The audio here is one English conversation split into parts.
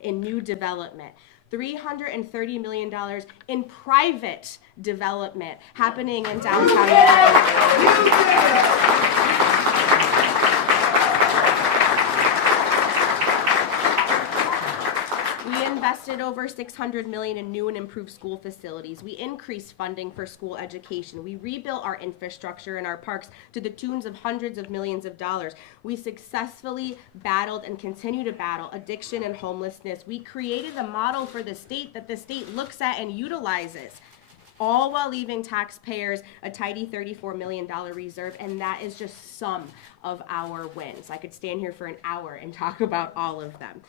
in new development. $330 million in private development happening in downtown Atlanta. We invested over $600 million in new and improved school facilities. We increased funding for school education. We rebuilt our infrastructure and our parks to the tunes of hundreds of millions of dollars. We successfully battled and continue to battle addiction and homelessness. We created a model for the state that the state looks at and utilizes, all while leaving taxpayers a tidy $34 million reserve, and that is just some of our wins. I could stand here for an hour and talk about all of them.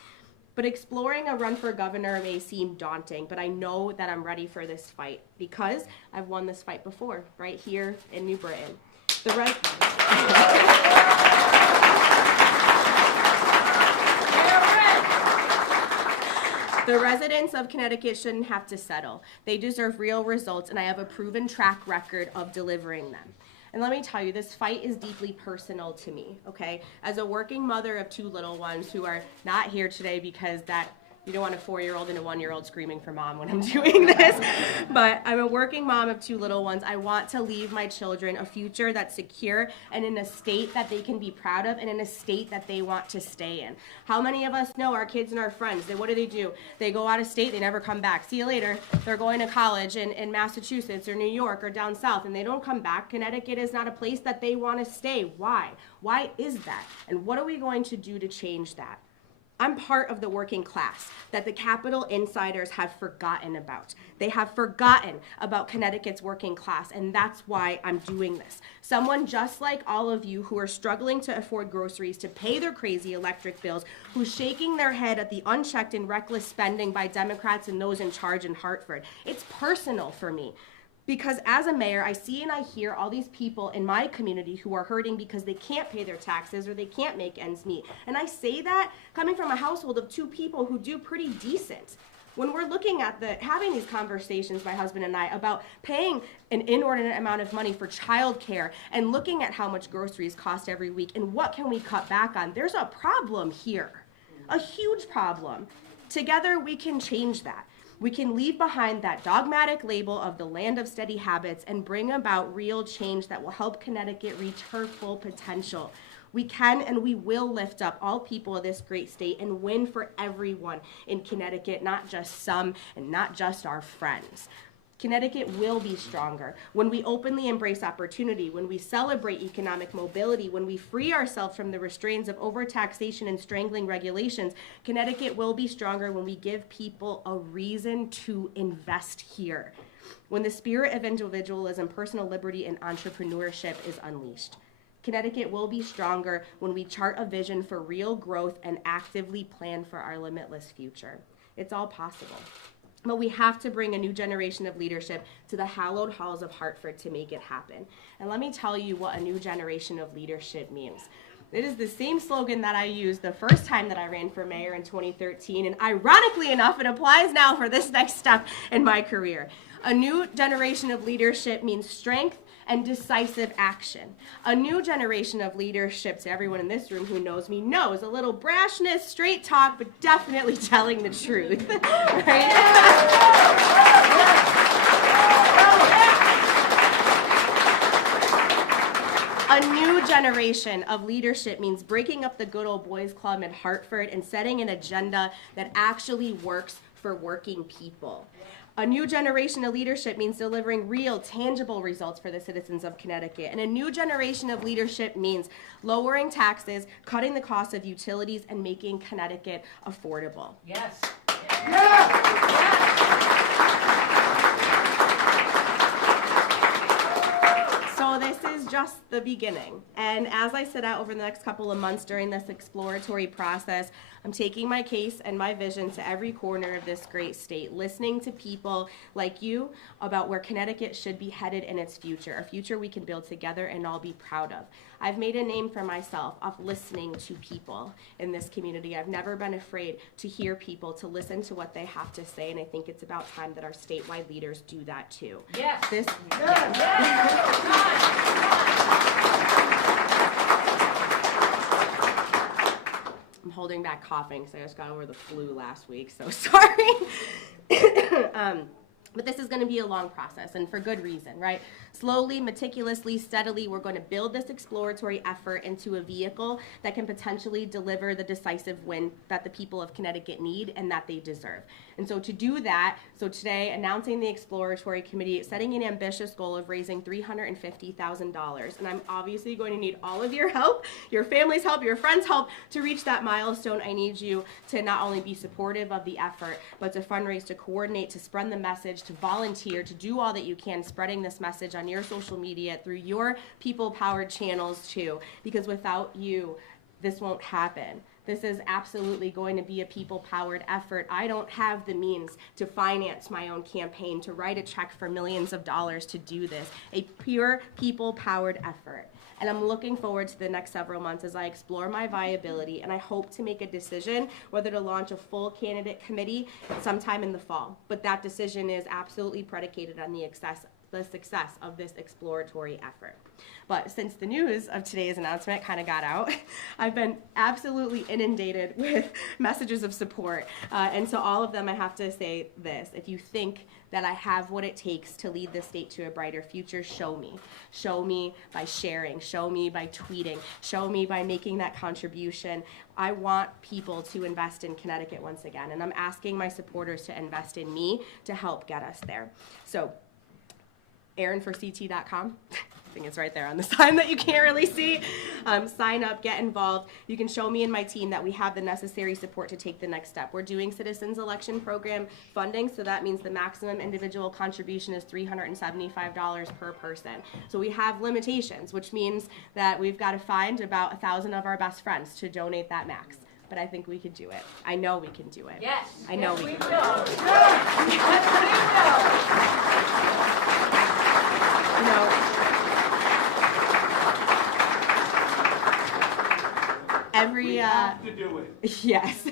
But exploring a run for governor may seem daunting, but I know that I'm ready for this fight because I've won this fight before, right here in New Britain. The residents of Connecticut shouldn't have to settle. They deserve real results, and I have a proven track record of delivering them. And let me tell you, this fight is deeply personal to me, okay? As a working mother of two little ones who are not here today because you don't want a 4-year-old and a 1-year-old screaming for mom when I'm doing this, but I'm a working mom of two little ones. I want to leave my children a future that's secure and in a state that they can be proud of and in a state that they want to stay in. How many of us know our kids and our friends? What do? They go out of state, they never come back. See you later. They're going to college in Massachusetts or New York or down south, and they don't come back. Connecticut is not a place that they want to stay. Why? Why is that? And what are we going to do to change that? I'm part of the working class that the Capitol insiders have forgotten about. They have forgotten about Connecticut's working class, and that's why I'm doing this. Someone just like all of you who are struggling to afford groceries, to pay their crazy electric bills, who's shaking their head at the unchecked and reckless spending by Democrats and those in charge in Hartford. It's personal for me. Because as a mayor, I see and I hear all these people in my community who are hurting because they can't pay their taxes or they can't make ends meet. And I say that coming from a household of two people who do pretty decent. When we're looking at having these conversations, my husband and I, about paying an inordinate amount of money for childcare and looking at how much groceries cost every week and what can we cut back on, there's a problem here, a huge problem. Together, we can change that. We can leave behind that dogmatic label of the land of steady habits and bring about real change that will help Connecticut reach her full potential. We can and we will lift up all people of this great state and win for everyone in Connecticut, not just some and not just our friends. Connecticut will be stronger when we openly embrace opportunity, when we celebrate economic mobility, when we free ourselves from the restraints of overtaxation and strangling regulations. Connecticut will be stronger when we give people a reason to invest here, when the spirit of individualism, personal liberty, and entrepreneurship is unleashed. Connecticut will be stronger when we chart a vision for real growth and actively plan for our limitless future. It's all possible. But we have to bring a new generation of leadership to the hallowed halls of Hartford to make it happen. And let me tell you what a new generation of leadership means. It is the same slogan that I used the first time that I ran for mayor in 2013, and ironically enough, it applies now for this next step in my career. A new generation of leadership means strength and decisive action. A new generation of leadership, to everyone in this room who knows me, knows a little brashness, straight talk, but definitely telling the truth, right? A new generation of leadership means breaking up the good old boys club in Hartford and setting an agenda that actually works for working people. A new generation of leadership means delivering real, tangible results for the citizens of Connecticut. And a new generation of leadership means lowering taxes, cutting the cost of utilities, and making Connecticut affordable. Yes. So this is just the beginning. And as I set out over the next couple of months during this exploratory process, I'm taking my case and my vision to every corner of this great state, listening to people like you about where Connecticut should be headed in its future, a future we can build together and all be proud of. I've made a name for myself of listening to people in this community. I've never been afraid to hear people, to listen to what they have to say, and I think it's about time that our statewide leaders do that too. Yes. I'm holding back coughing because I just got over the flu last week, so sorry. But this is going to be a long process, and for good reason, right? Slowly, meticulously, steadily, we're going to build this exploratory effort into a vehicle that can potentially deliver the decisive win that the people of Connecticut need and that they deserve. And so to do that, so today, announcing the exploratory committee, setting an ambitious goal of raising $350,000. And I'm obviously going to need all of your help, your family's help, your friends' help to reach that milestone. I need you to not only be supportive of the effort, but to fundraise, to coordinate, to spread the message, to volunteer, to do all that you can, spreading this message on your social media, through your people-powered channels too, because without you, this won't happen. This is absolutely going to be a people-powered effort. I don't have the means to finance my own campaign, to write a check for millions of dollars to do this. A pure people-powered effort. And I'm looking forward to the next several months as I explore my viability, and I hope to make a decision whether to launch a full candidate committee sometime in the fall. But that decision is absolutely predicated on the success of this exploratory effort. But since the news of today's announcement kind of got out, I've been absolutely inundated with messages of support. And to all of them, I have to say this. If you think that I have what it takes to lead the state to a brighter future, show me. Show me by sharing. Show me by tweeting. Show me by making that contribution. I want people to invest in Connecticut once again, and I'm asking my supporters to invest in me to help get us there. So, ErinForCT.com. I think it's right there on the sign that you can't really see. Sign up, get involved. You can show me and my team that we have the necessary support to take the next step. We're doing Citizens Election Program funding, so that means the maximum individual contribution is $375 per person. So we have limitations, which means that we've got to find about 1,000 of our best friends to donate that max. But I think we can do it. I know we can do it. Yes. I know yes, we can will. do it. You know, we have to do it. Yes.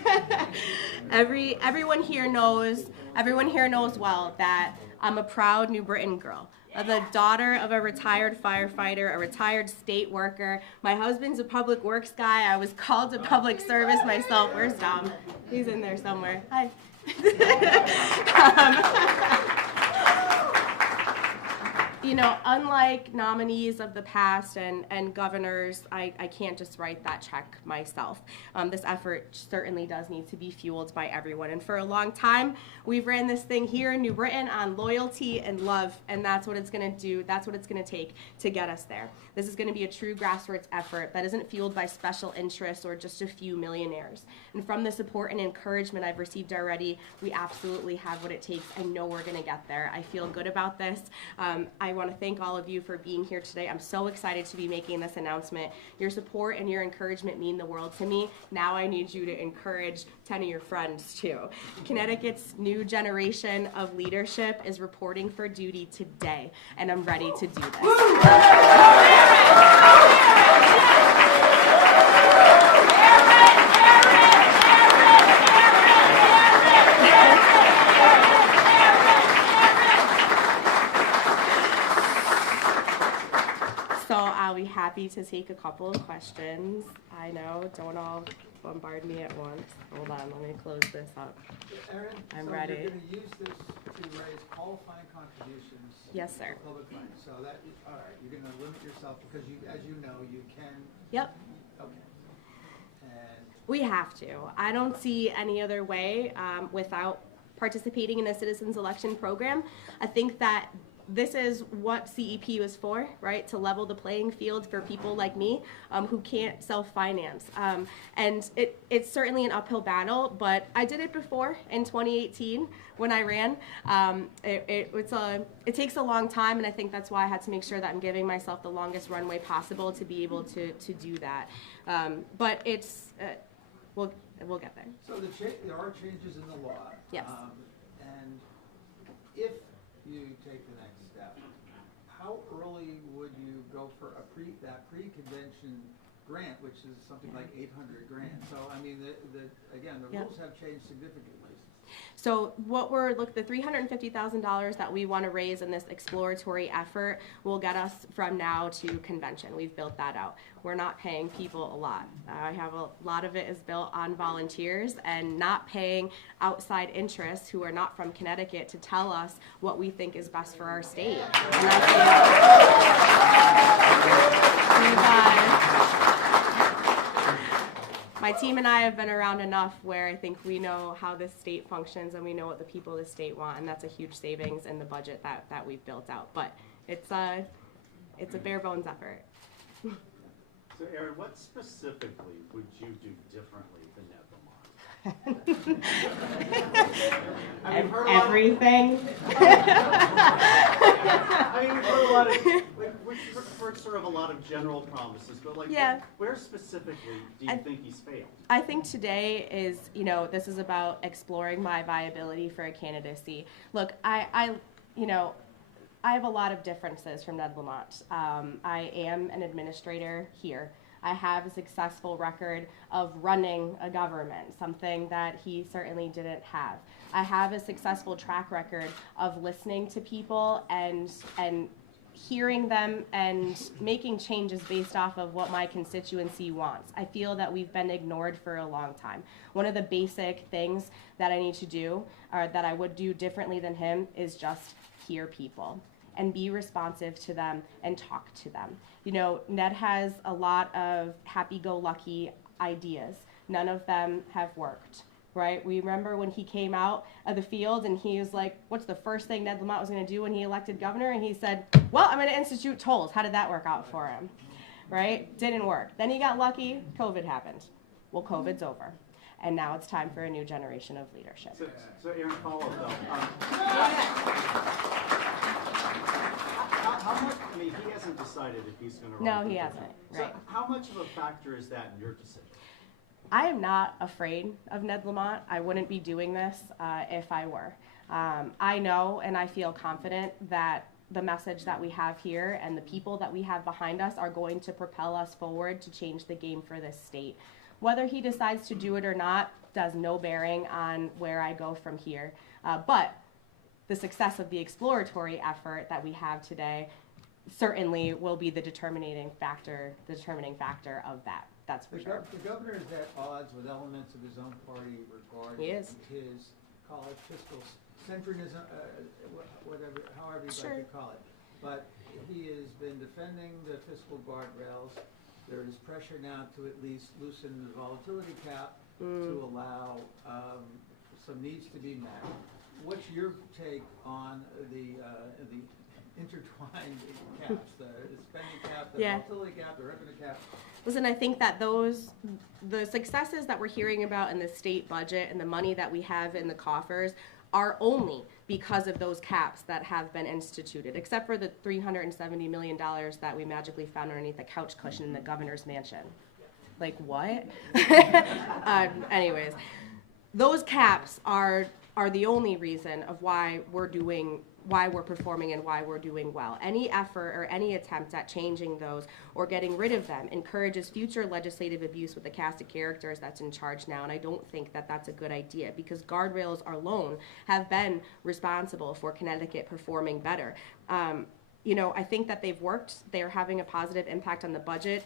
Everyone here knows well that I'm a proud New Britain girl. The daughter of a retired firefighter, a retired state worker. My husband's a public works guy. I was called to public service myself. Where's Dom? He's in there somewhere. Hi. You know, unlike nominees of the past and governors, I can't just write that check myself. This effort certainly does need to be fueled by everyone. And for a long time, we've ran this thing here in New Britain on loyalty and love, and that's what it's going to do. That's what it's going to take to get us there. This is going to be a true grassroots effort that isn't fueled by special interests or just a few millionaires. And from the support and encouragement I've received already, we absolutely have what it takes. I know we're going to get there. I feel good about this. I want to thank all of you for being here today. I'm so excited to be making this announcement. Your support and your encouragement mean the world to me. Now I need you to encourage 10 of your friends too. Connecticut's new generation of leadership is reporting for duty today, and I'm ready to do this. So I'll be happy to take a couple of questions. I know, don't all bombard me at once. Hold on, let me close this up. Erin, I'm so ready. You're going to use this to raise qualifying contributions. Yes, sir. For public funds. So that is, all right. You're going to limit yourself because you, as you know, you can. Yep. Okay. And We have to. I don't see any other way without participating in a citizens election program. I think that this is what CEP was for, right? To level the playing field for people like me who can't self-finance. And it's certainly an uphill battle, but I did it before in 2018 when I ran. It takes a long time, and I think that's why I had to make sure that I'm giving myself the longest runway possible to be able to do that. But it's, we'll get there. so there are changes in the law. Yes. And if you take the next step, how early would you go for that pre-convention grant, which is something like $800 grand? So I mean, the Yep. rules have changed significantly since So the $350,000 that we want to raise in this exploratory effort will get us from now to convention. We've built that out. We're not paying people a lot. I have a lot of it is built on volunteers and not paying outside interests who are not from Connecticut to tell us what we think is best for our state. And my team and I have been around enough where I think we know how this state functions and we know what the people of the state want, and that's a huge savings in the budget that we've built out. But it's a bare bones effort. So Erin, what specifically would you do differently than Ned Lamont? Everything. I mean, we've heard a lot of, we've heard sort of a lot of general promises, but like, Yeah. where specifically do you think he's failed? I think today is, this is about exploring my viability for a candidacy. Look, I have a lot of differences from Ned Lamont. I am an administrator here. I have a successful record of running a government, something that he certainly didn't have. I have a successful track record of listening to people and hearing them and making changes based off of what my constituency wants. I feel that we've been ignored for a long time. One of the basic things that I need to do, or that I would do differently than him, is just hear people and be responsive to them and talk to them. Ned has a lot of happy-go-lucky ideas. None of them have worked, right? We remember when he came out of the field and he was like, what's the first thing Ned Lamont was gonna do when he elected governor? And he said, well, I'm gonna institute tolls. How did that work out for him, right? Didn't work. Then he got lucky, COVID happened. Well, COVID's over. And now it's time for a new generation of leadership. So Erin, follow-up though. How much, I mean, he hasn't decided if he's going to run. No, he hasn't, right. So how much of a factor is that in your decision? I am not afraid of Ned Lamont. I wouldn't be doing this if I were. I know and I feel confident that the message that we have here and the people that we have behind us are going to propel us forward to change the game for this state. Whether he decides to do it or not does no bearing on where I go from here. But the success of the exploratory effort that we have today certainly will be the determining factor of that. That's for sure. The governor is at odds with elements of his own party regarding his, call it fiscal centrism, whatever, however you'd like to call it. But he has been defending the fiscal guardrails. There is pressure now to at least loosen the volatility cap to allow some needs to be met. What's your take on the intertwined caps, the spending cap, the volatility cap, the revenue cap? Listen, I think that the successes that we're hearing about in the state budget and the money that we have in the coffers are only because of those caps that have been instituted, except for the $370 million that we magically found underneath the couch cushion in the governor's mansion. Like, what? Anyways, those caps are the only reason of why we're performing and why we're doing well. Any effort or any attempt at changing those or getting rid of them encourages future legislative abuse with the cast of characters that's in charge now, and I don't think that that's a good idea because guardrails alone have been responsible for Connecticut performing better. I think that they've worked. They're having a positive impact on the budget.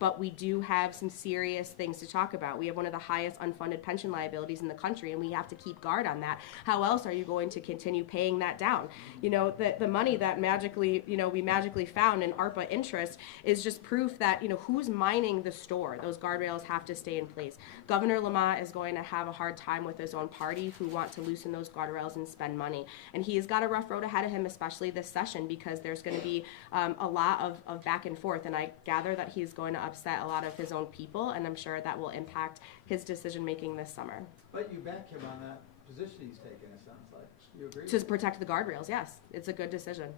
But we do have some serious things to talk about. We have one of the highest unfunded pension liabilities in the country, and we have to keep guard on that. How else are you going to continue paying that down? The money that we magically found in ARPA interest is just proof that, who's mining the store? Those guardrails have to stay in place. Governor Lamont is going to have a hard time with his own party who want to loosen those guardrails and spend money. And he has got a rough road ahead of him, especially this session, because there's going to be a lot of back and forth. And I gather that he's going to upset a lot of his own people, and I'm sure that will impact his decision making this summer. But you back him on that position he's taken, it sounds like. You agree? To protect the guardrails, yes. It's a good decision.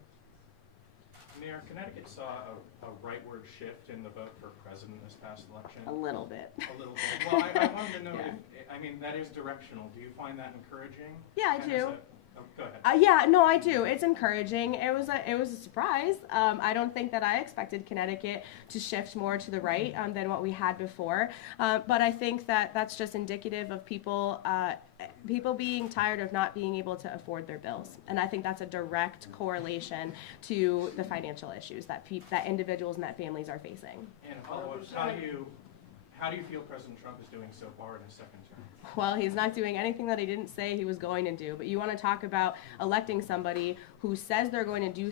Mayor, Connecticut saw a rightward shift in the vote for president this past election. A little bit. A little bit. Well, I wanted to know if, that is directional. Do you find that encouraging? Yeah, I do. Go ahead. Yeah, no, I do. It's encouraging. It was a surprise. I don't think that I expected Connecticut to shift more to the right than what we had before. But I think that that's just indicative of people people being tired of not being able to afford their bills. And I think that's a direct correlation to the financial issues that that individuals and that families are facing. And a follow-up, how do you feel President Trump is doing so far in his second term? Well, he's not doing anything that he didn't say he was going to do. But you want to talk about electing somebody who says they're going to do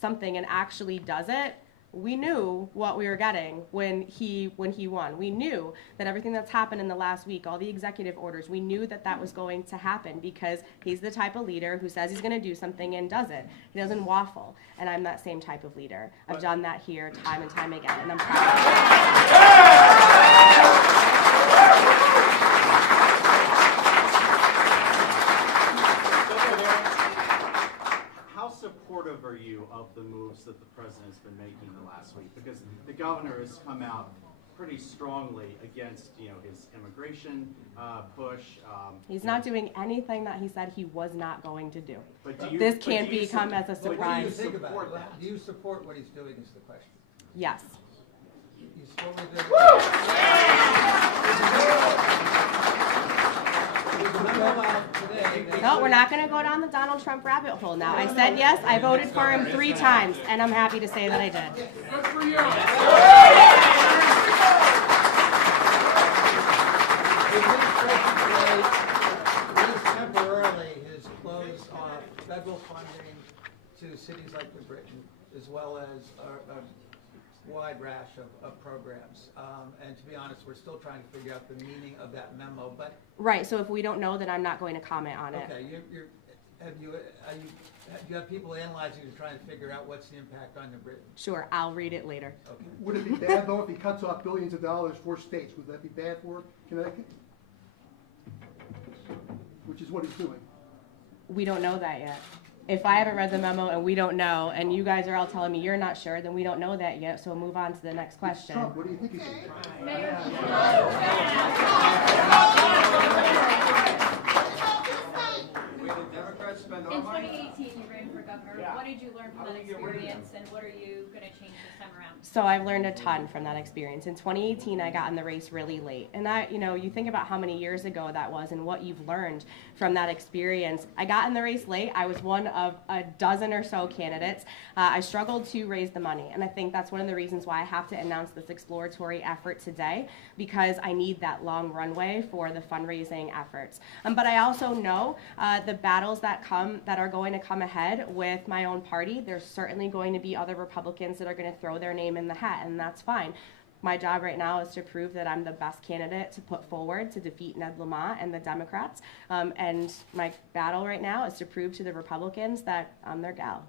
something and actually does it? We knew what we were getting when he won. We knew that everything that's happened in the last week, all the executive orders, we knew that that was going to happen because he's the type of leader who says he's going to do something and does it. He doesn't waffle. And I'm that same type of leader. I've done that here time and time again, and I'm proud How supportive are you of the moves that the president's been making the last week? Because the governor has come out pretty strongly against, his immigration push. He's not doing anything that he said he was not going to do. But This can't become as a But what do you surprise. think about Support it? that. Do you support what he's doing is the question. Yes. You support what he's doing? There's a memo out today that No, we're not going to go down the Donald Trump rabbit hole now. I said yes. I voted for him 3 times, and I'm happy to say that I did. Good for you. The administration today, at least temporarily, has closed off federal funding to cities like New Britain, as well as a wide rash of programs. And to be honest, we're still trying to figure out the meaning of that memo, but Right, so if we don't know, then I'm not going to comment on it. okay, do you have people analyzing to try and figure out what's the impact on New Britain? Sure, I'll read it later. Okay. Would it be bad, though, if he cuts off billions of dollars for states? Would that be bad for Connecticut? Which is what he's doing. We don't know that yet. If I haven't read the memo and we don't know, and you guys are all telling me you're not sure, then we don't know that yet, so we'll move on to the next question. Trump, what do you think he's doing? In 2018, you ran for governor. What did you learn from that experience, and what are you going to change this time around? So I've learned a ton from that experience. In 2018, I got in the race really late. And you think about how many years ago that was and what you've learned from that experience. I got in the race late. I was one of a dozen or so candidates. I struggled to raise the money. And I think that's one of the reasons why I have to announce this exploratory effort today, because I need that long runway for the fundraising efforts. But I also know the battles that are going to come ahead with my own party. There's certainly going to be other Republicans that are going to throw their name in the hat, and that's fine. My job right now is to prove that I'm the best candidate to put forward to defeat Ned Lamont and the Democrats. And my battle right now is to prove to the Republicans that I'm their gal.